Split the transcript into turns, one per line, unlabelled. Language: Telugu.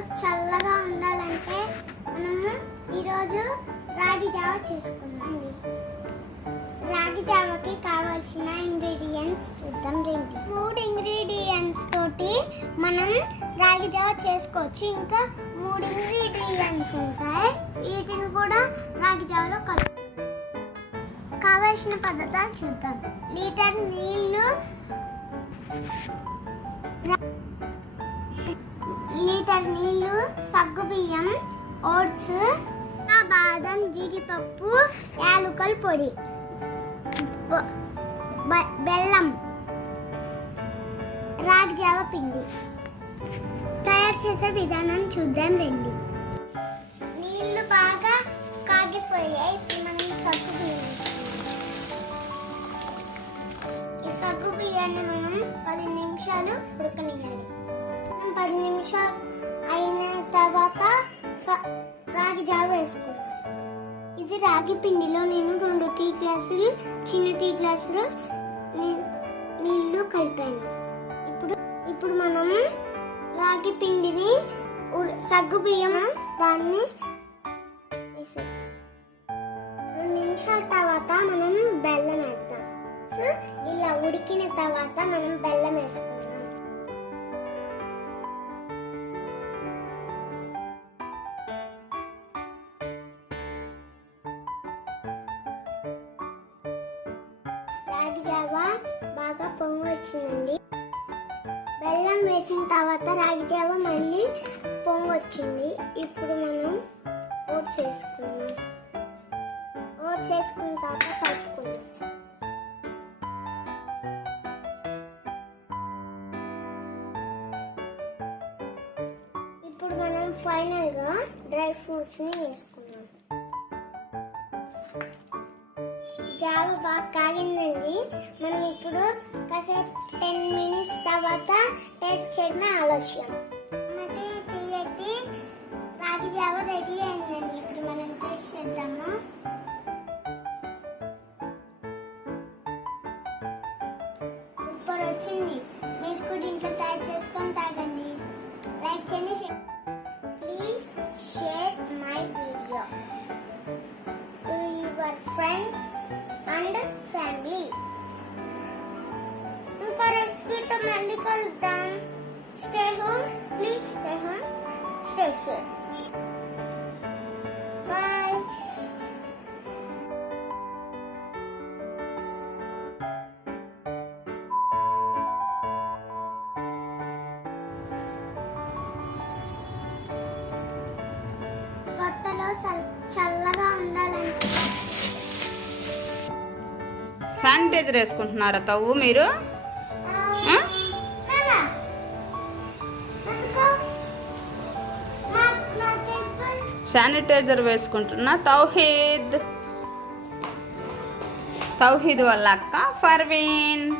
హౌస్ చల్లగా ఉండాలంటే మనము ఈరోజు రాగి జావ చేసుకుందాండి రాగి జావకి కావాల్సిన ఇంగ్రీడియంట్స్ చూద్దాం రెండు. మూడు ఇంగ్రీడియంట్స్ తోటి మనం రాగి జావ చేసుకోవచ్చు. ఇంకా మూడు ఇంగ్రీడియంట్స్ ఉంటాయి. వీటిని కూడా రాగి జావలో కలుపు కావలసిన పదార్థాలు చూద్దాం. లీటర్ నీళ్ళు లీటర్ నీళ్ళు సగ్గుబియ్యం ఓట్స్ బాదం జీడిపప్పు యాలకుల పొడి బెల్లం రాగి జావ పిండి. తయారు చేసే విధానం చూద్దాం రండి. నీళ్ళు బాగా కాగిపోయాయి. ఇప్పుడు మనం సగ్గు బియ్యం ఈ సగ్గు బియ్యాన్ని మనం పది నిమిషాలు ఉడకనియాలి పది నిమిషాలు అయిన తర్వాత రాగి జావ వేసుకున్నాను ఇది రాగి పిండిలో నేను రెండు టీ గ్లాసులు చిన్న టీ గ్లాసులు నీళ్ళు నీళ్ళు కలిపాను. ఇప్పుడు ఇప్పుడు మనం రాగి పిండిని సగ్గు బియ్యం దాన్ని రెండు నిమిషాల తర్వాత మనం బెల్లం వేద్దాం. సో ఇలా ఉడికిన తర్వాత మనం బెల్లం వేసుకుందాం రాగి జావ బాగా పొంగి వచ్చిందండి. బెల్లం వేసిన తర్వాత రాగి జావ మళ్ళీ పొంగి వచ్చింది. ఇప్పుడు మనం ఓట్స్ వేసుకుందాం. ఓట్స్ వేసుకున్న తర్వాత కలుపుకుందాం. ఇప్పుడు మనం ఫైనల్గా డ్రై ఫ్రూట్స్ని వేసుకుందాం. జావ బాగా కాగిందండి. మనం ఇప్పుడు కాసేపు టెన్ మినిట్స్ తర్వాత టేస్ట్ చేయడమే ఆలస్యం. మరి తీయటి రాగి జావ రెడీ అయిందండి. ఇప్పుడు మనం టేస్ట్ చేద్దాము? సూపర్ వచ్చింది. మీరు కూడా ఇంట్లో తయారు చేసుకొని తాగండి. లైక్ చేయండి మళ్ళీ కలుద్దాం stay home please stay home stay safe bye పొట్టలో చల్- చల్లగా ఉండాలంటే.
శానిటైజర్ వేసుకుంటున్నారా తవ్వు మీరు? శానిటైజర్ వేసుకుంటున్నా. తౌహీద్. తౌహీద్ వాళ్ళ అక్క. ఫర్వీన్.